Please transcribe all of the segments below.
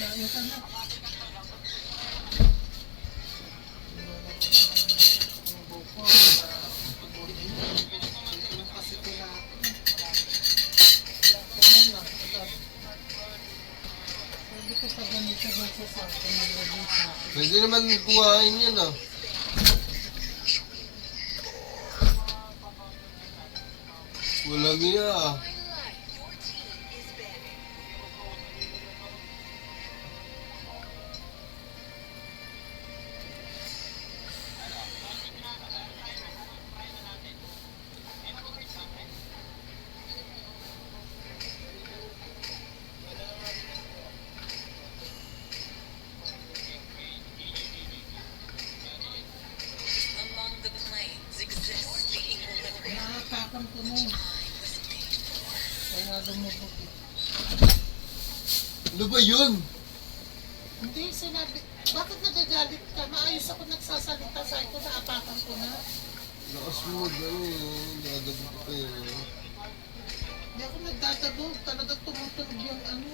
Layo ka na. Yung buko, dito lang kasi tinapin. Wala ko na. Pwede ko pa ganito doon sa akin. Pwede naman kuhain yan ah. Walang iya ah. Nakatakan ko na eh. Kaya lumubog eh. Ano ba yun? Hindi, sinabi, bakit nagagalit ka? Maayos ako nagsasalita sa'yo ko, naapakan ko na. Lakas mo, ano yun? Dadagod ka yun. Hindi ako nagdadagog, talagang tumutunog yung ano.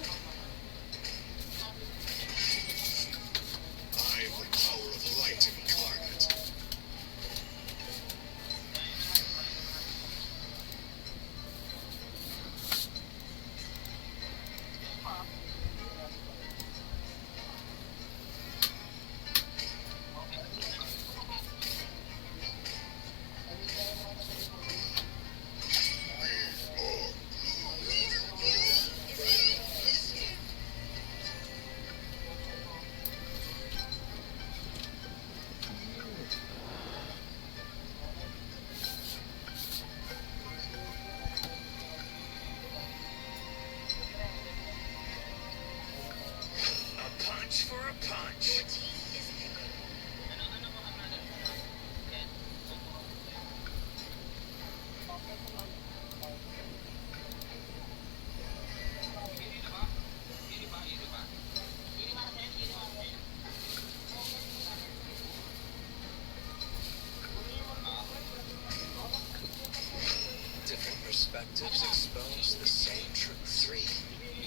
Different perspectives expose the same truth. 3,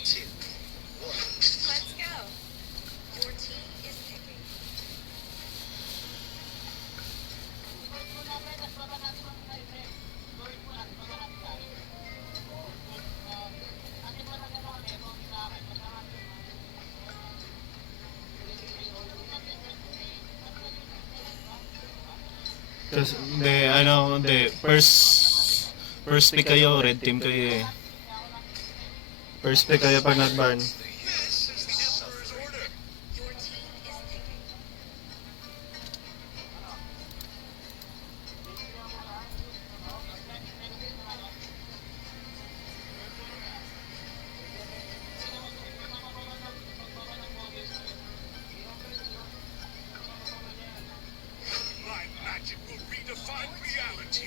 2, 1. Let's go. Your team is picking. Kasi, hindi, ano, hindi. First pick kayo, red team kayo eh. First pick kayo pag nag-ban. This is the Emperor's order. Your team is picking. My magic will redefine reality.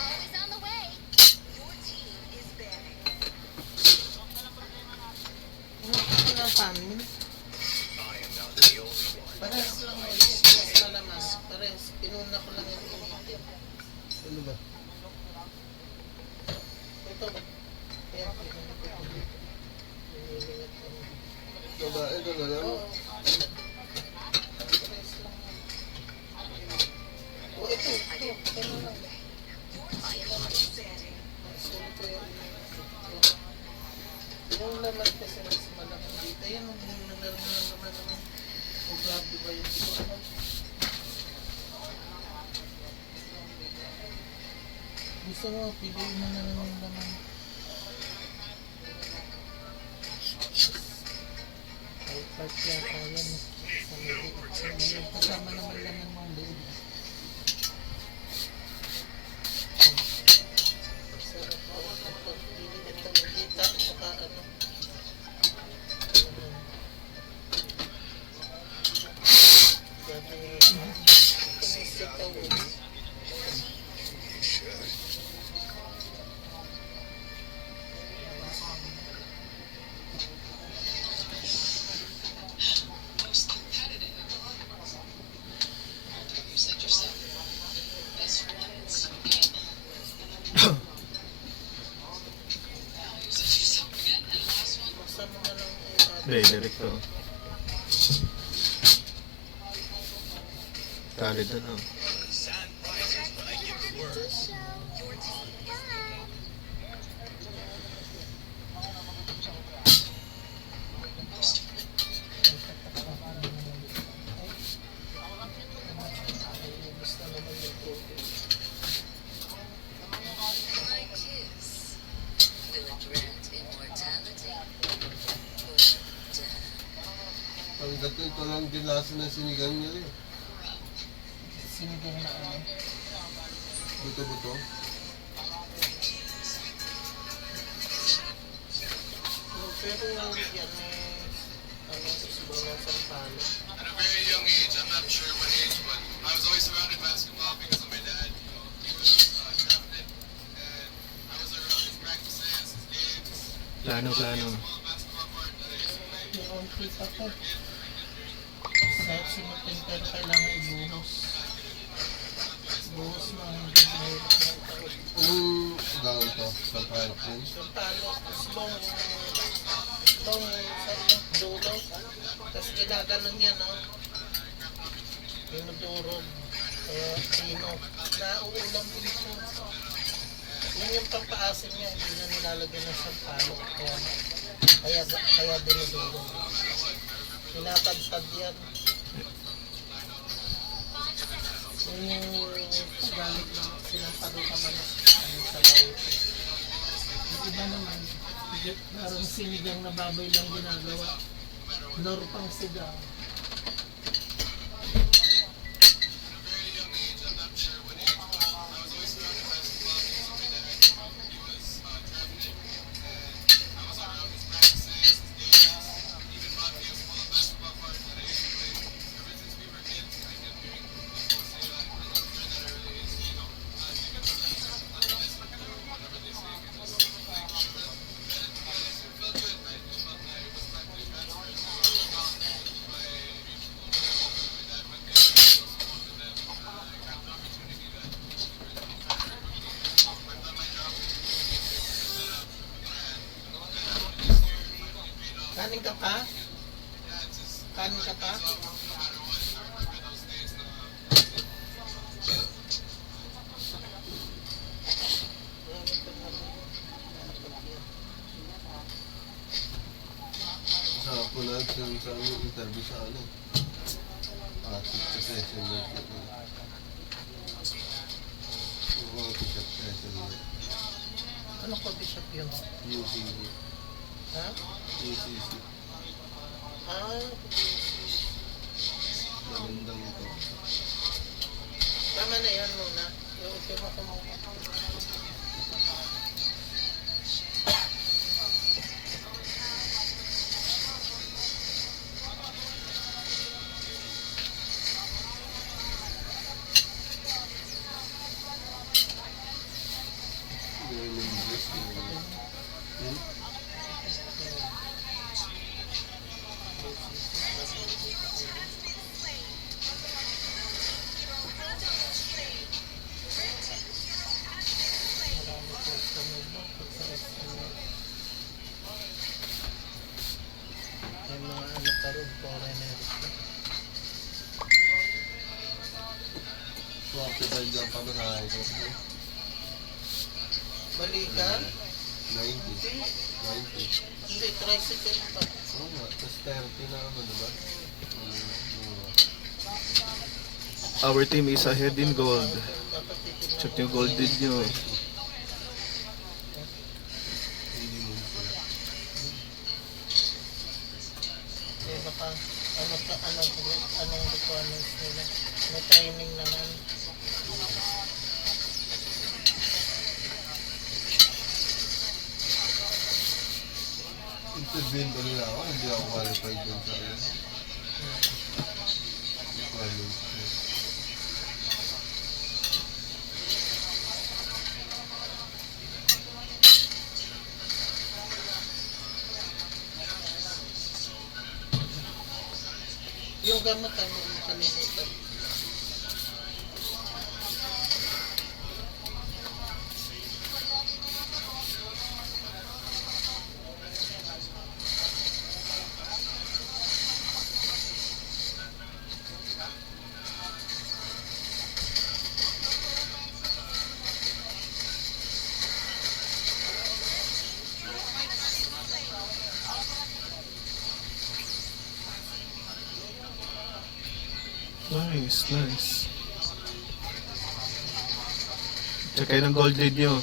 Always on the way. Your team is banning. Ano ko ng family? I am not the only one. Parehas lang mo, mas malaman. Parehas, pinuna ko lang yung initin. Ano ba? Ito ba? Kaya pinuna ko yung nililit ko. Ito ba? Ito na lang? Oo. Parehas lang yan. Oh, ito. Ito lang. I am not banning. Nasulit ko yung yung laman kasi mas malaman dito. Yan, yung naglaman naman naman. O grabe ba yung dito? Gusto mo, piliin mo na lang yung laman. Ay, part yata yan. Sa may kasama naman laman mong loob. Sarap ako ng pagpili nito. Dito, saka ano. Grabe yung kumisitaw. You should. Direct to. Kali doon oh. Sand rises when I give the word. Your team is picking. Ubus na naman yung tubig. My kiss will grant immortality or death. Ang gato ito lang ginasa ng sinigang niya rin. Sinigang na ano. Buto-buto. Pero yan ano, susubukan ng sampalo. At a very young age, I'm not sure what age, but I was always surrounded by basketball because of my dad. He was drafted, and I was around his practices, his games. Plano. All basketball part that I used to play. Yung trip ako. Kahit simutin pero kailangan ibuhos. Buhos mo ang hindi mahirap na itaon. Anong gawin to? Sa parok din? Sampalo, long sa dulo. Tapos ginaganon yan, no? Dinudurog. Kaya sino. Nauulam din siya. Yun yung pampaasin niya. Hindi na nilalagyan ng sampalo. Kaya dinudurog. Pinatadtad yan. Yung galit na sinampado ka man sa laut. Yung iba naman, parang sinigang na baboy lang ginagawa. Nor pang sigang. Kanin ka pa? Kanin ka pa? Sa ako na sa aming interview sa ano. Sa session na ito. Mga pick-up session na. Ano ko bishop yun? UCC. Ha? UCC. Ah, Magandang ito. tama na yan muna. Yung ito ko muna. Yung English. Marami customer mo. Sa restaurant. May mga ano pa rin, foreigners. Swerte ba yung pamasahe ko? Balikan? 90. Hindi. 90. Hindi, tricycle pa. Oo nga. Tapos 30 na naman, diba? Mura. Our team is ahead in gold. Dapat titignan Check yung gold din nyo. Hindi mo sila. Eh, baka anong requirements nila. May training naman. Intervene ba nila ako? Hindi ako qualified dun sa ano. Requirements ko. Yung gamot ang makalimutan. Nice, nice. Check kayo ng gold lead nyo.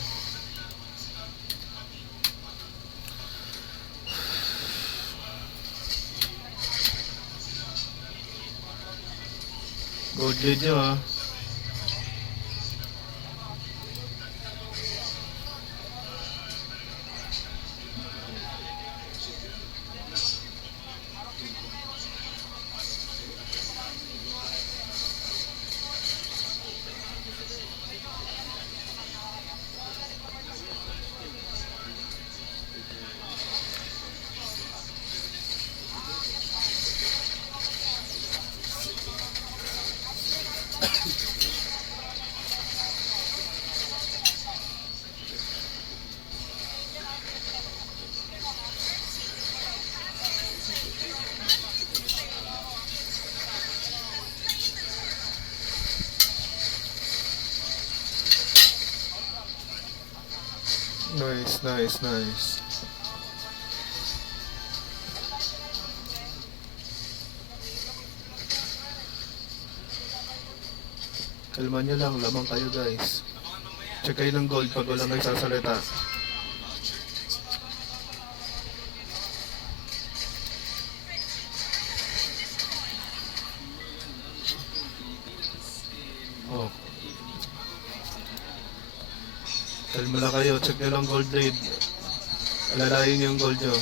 Gold lead nyo ha. Nice, nice, nice. Kalma nyo lang, lamang kayo guys. Check kayo ng gold pag walang nagsasalita. Oh. Kalma lang kayo, check nyo lang gold lead. Alalayin yung gold nyo.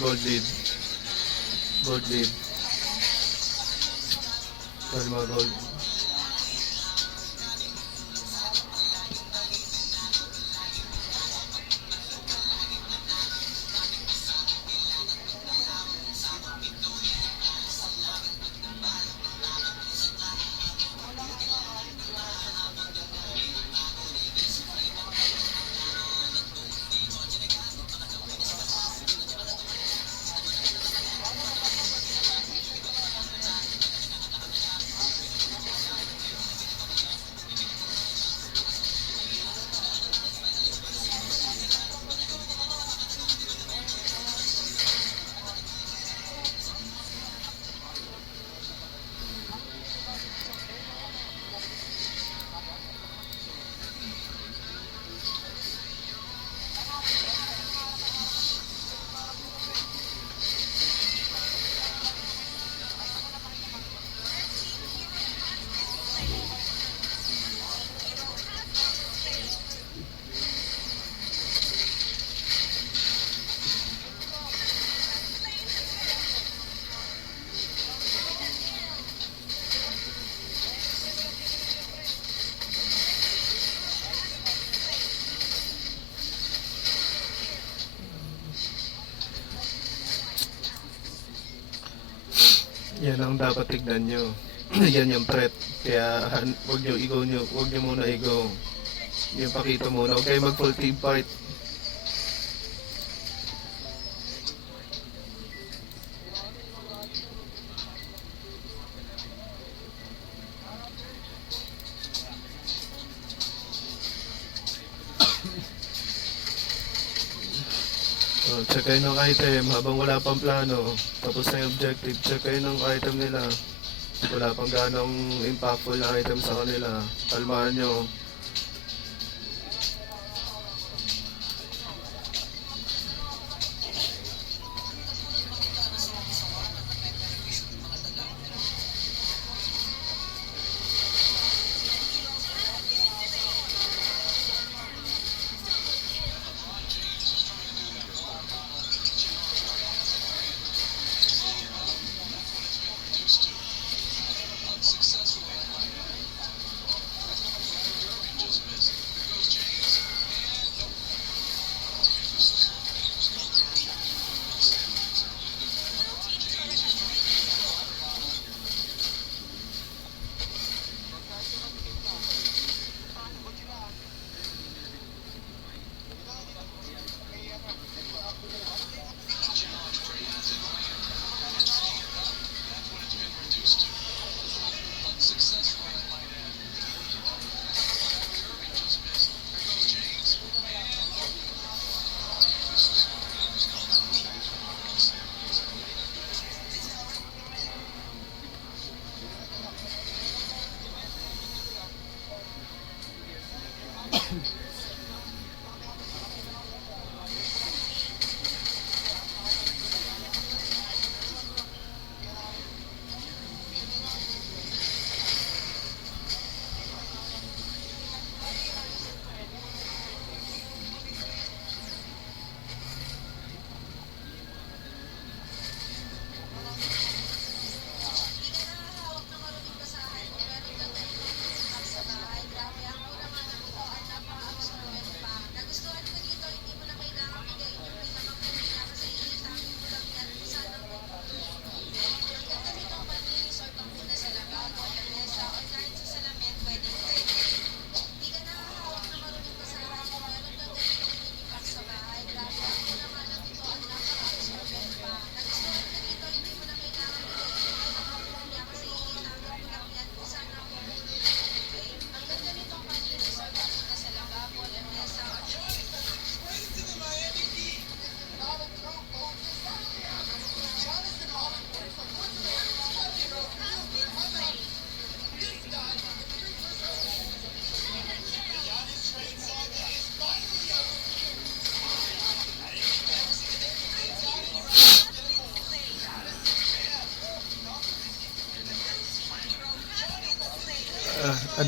Gold lead. Gold lead. Kalma gold. Yan ang dapat tignan nyo. Yan yung threat. Kaya wag nyo i-go nyo. Wag nyo muna i-go. Yung pakito muna. Huwag kayo mag full team fight. So, check kayo ng item habang wala pang plano. Tapos na yung objective. Check kayo ng item nila. Wala pang ganong impactful na item sa kanila. Kalmahan nyo.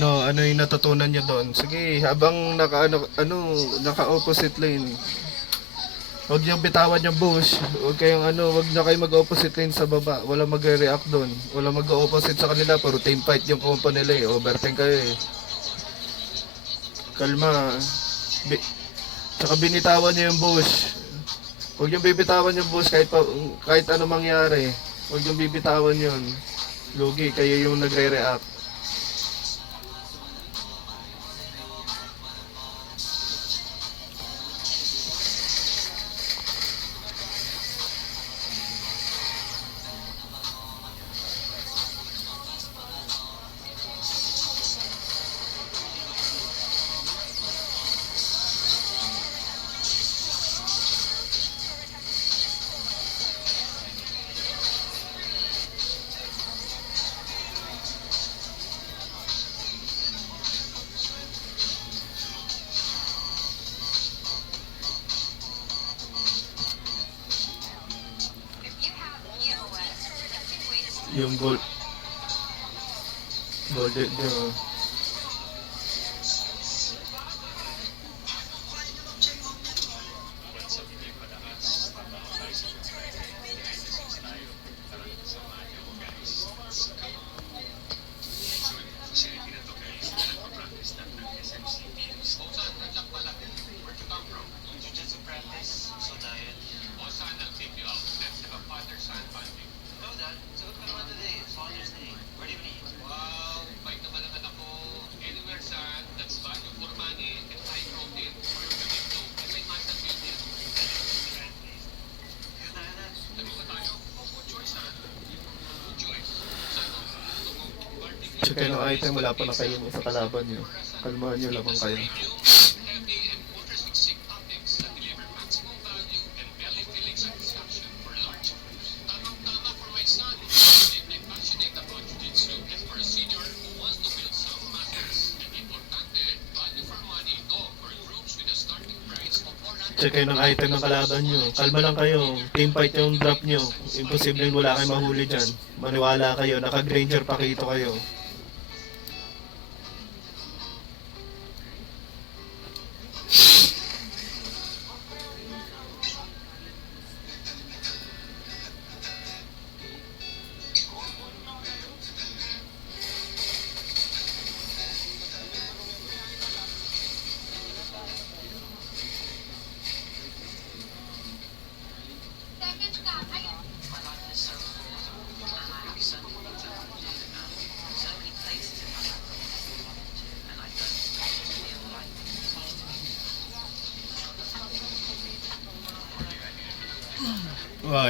ano yung natutunan nyo doon? Sige, habang naka-opposite lane, huwag niyong bitawan yung bush. Huwag na kayong mag-opposite lane sa baba. Wala magre-react doon. Wala mag-opposite sa kanila, pero team fight yung kompa nila eh. Overtime kayo eh. Kalma. Tsaka binitawan niyo yung bush. Huwag niyong bibitawan yung bush kahit ano mangyari. Huwag niyong bibitawan yun. Lugi, kayo yung nagre-react. Yung golden nyo. Check kayo ng item, wala pa na kayo sa kalaban nyo. Kalmahan nyo lamang kayo. Check kayo ng item ng kalaban nyo. Kalma lang kayo. Team fight yung drop nyo. Imposible wala kayong mahuli dyan. Maniwala kayo. Naka-granger pakito kayo.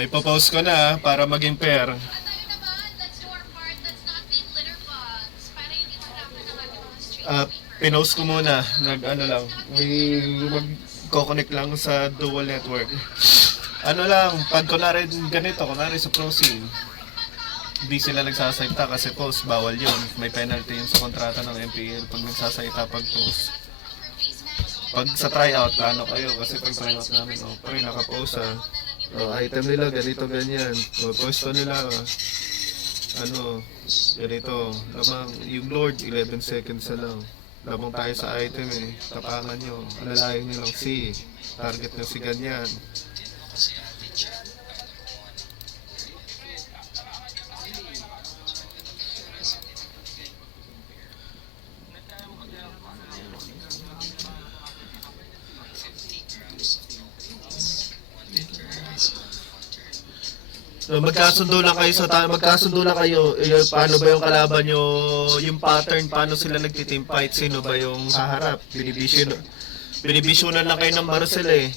Ipopost ko na para maging fair. Tayo naman, let's do our part. Let's not be litter bugs. Para hindi mahirapan ang ating mga street Pinost ko muna. Mag-connect lang sa dual network. Ano lang, pag kunwari ganito, kunwari sa ProSim, hindi sila nagsasalita kasi post, bawal yun. May penalty yun sa kontrata ng MPL pag nagsasalita pag post. Pag sa tryout, ano kayo? Kasi pag tryout namin, pre, nakapost item nila, ganito, ganyan. Pwesto nila, ganito. Lamang, yung Lord, 11 seconds na lang. Lamang tayo sa item eh. Tapangan nyo. Alalayan nyo lang si. Target nyo si ganyan. Magkasundo lang kayo paano ba yung kalaban nyo, yung pattern, paano sila nagti-team fight, sino ba yung haharap, binibisyunan lang kayo ng Marcel eh.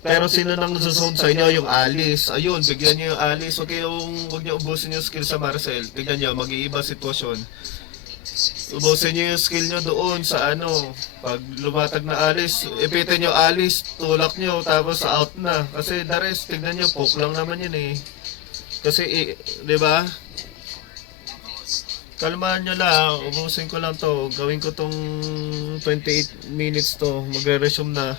Pero sino nang zone sa inyo, yung Alice, ayun, bigyan nyo yung Alice, huwag nyo ubusin yung skill sa Marcel, tignan nyo, mag-iiba sitwasyon. Ubusin nyo yung skill nyo doon sa pag lumatag na Alice, ipitin nyo Alice, tulak nyo, tapos out na, kasi the rest, tignan nyo, poke lang naman yun eh. Kasi, di ba? Kalmahan nyo lang, ubusin ko lang to. Gawin ko tong 28 minutes to. Magre-resume na.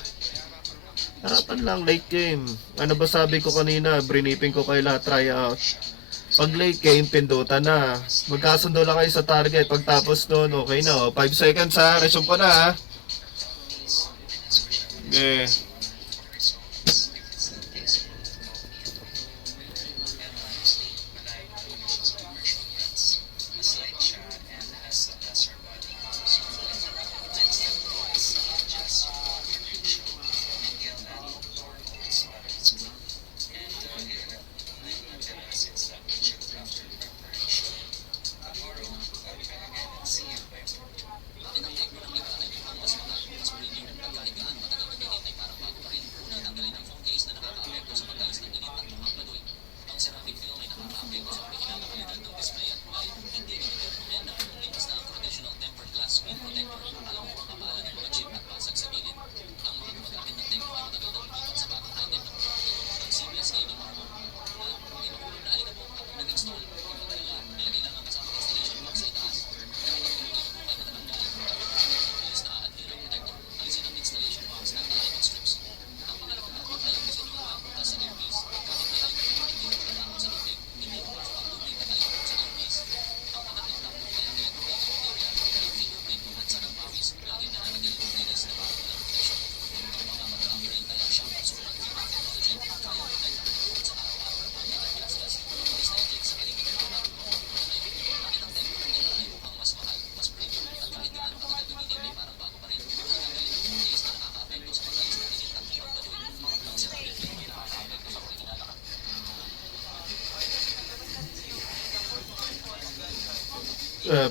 Harapan lang, late game. Ano ba sabi ko kanina? Briefing ko kayo lahat, try out. Pag late game, pindutan na. Magkasundo lang kayo sa target. Pagtapos nun, okay na. 5 seconds ha. Resume ko na ha. Okay.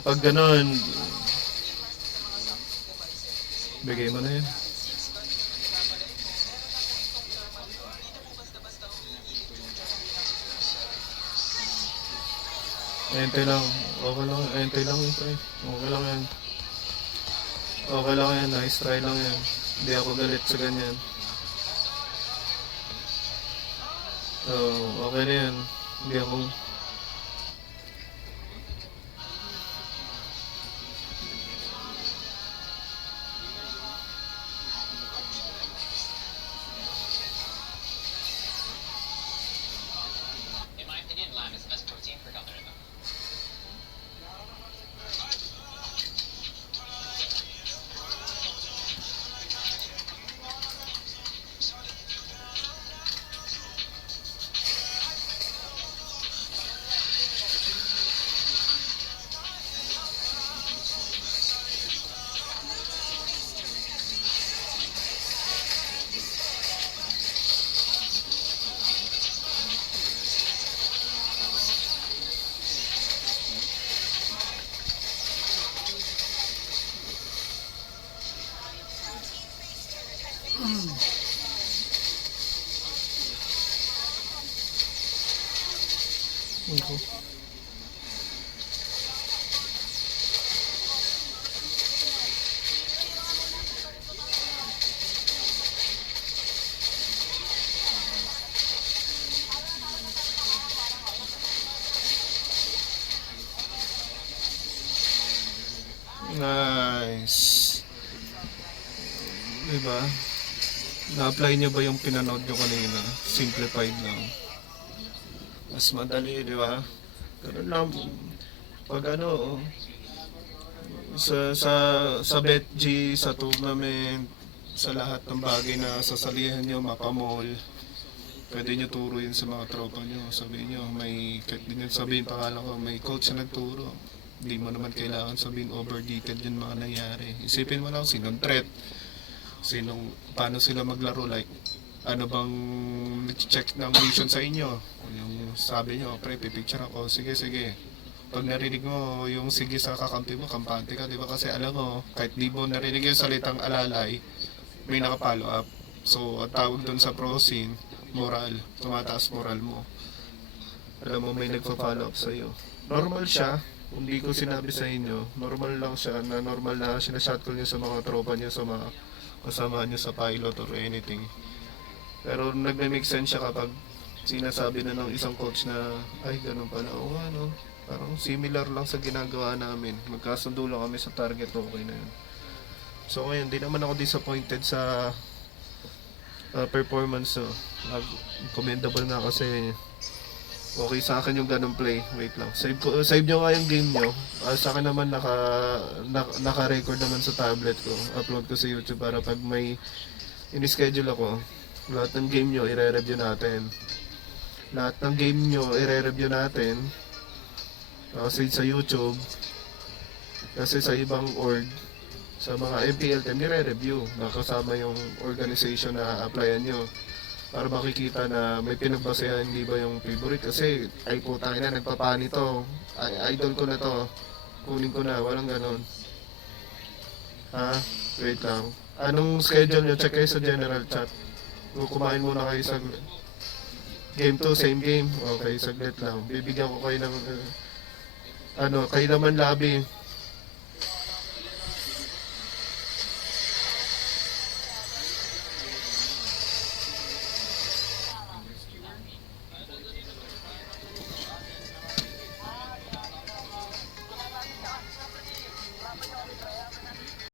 Pag ganon, bigay mo na yun. Ente lang. Okay lang. Ente lang yun, pre. Okay lang yan. Okay lang yan. Nice try lang yan. Hindi ako galit sa ganyan. So, okay na yan. Hindi ako... In my opinion, lamb is the best protein for algorithm. Okay. Nice. Diba? Na-apply niyo ba yung pinanood nyo kanina? Simplified lang. Mas madali, di ba? Ganun lang. Pag ano, sa BetG, sa tournament, sa lahat ng bagay na sasalihan nyo, mapamall, pwede nyo turuin sa mga tropa nyo. Sabihin nyo, kahit di nyo sabihin pangalan ko, may coach na nagturo. Hindi mo naman kailangan sabihin over detailed yung mga nangyari. Isipin mo lang sinong threat, paano sila maglaro, like, ano bang check ng mission sa inyo. Yung sabi nyo, pre, pipicture ako, sige. Pag narinig mo yung sige sa kakampi mo, kampante ka, di ba? Kasi alam mo, kahit di mo narinig yung salitang alalay, may nakapollow up. So, ang tawag doon sa pro scene, moral. Tumataas moral mo. Alam mo, may nagpa-follow up sa'yo. Normal siya. Hindi ko sinabi sa inyo, normal lang siya, na normal na sinashot call nyo sa mga tropa nyo, sa mga kasama nyo sa pilot or anything. Pero nagme-make sense siya kapag sinasabi na ng isang coach na, ay, ganun pala, o ano, parang similar lang sa ginagawa namin. Magkasundo lang kami sa target, okay na yun. So ngayon, di naman ako disappointed sa performance. So, commendable nga kasi Okay sa akin yung ganung play. Wait lang. Save nyo nga yung game nyo. Sa akin naman naka-record naman sa tablet ko. Upload ko sa YouTube para pag may in-schedule ako, lahat ng game nyo i-re-review natin. Lahat ng game nyo i-re-review natin. Kasi sa YouTube, kasi sa ibang org, sa mga MPL team, nire-review. Nakasama yung organization na applyan nyo. Para makikita na may pinagbasehan, hindi ba yung favorite. Kasi, ay putang ina, nagpapani to. Idol ko na to. Kunin ko na, walang ganon. Ha? Wait lang. Anong schedule nyo? Check kayo sa general chat. Kumain muna kayo sa game 2, same game. Okay, saglit lang. Bibigyan ko kayo ng kayo naman labi.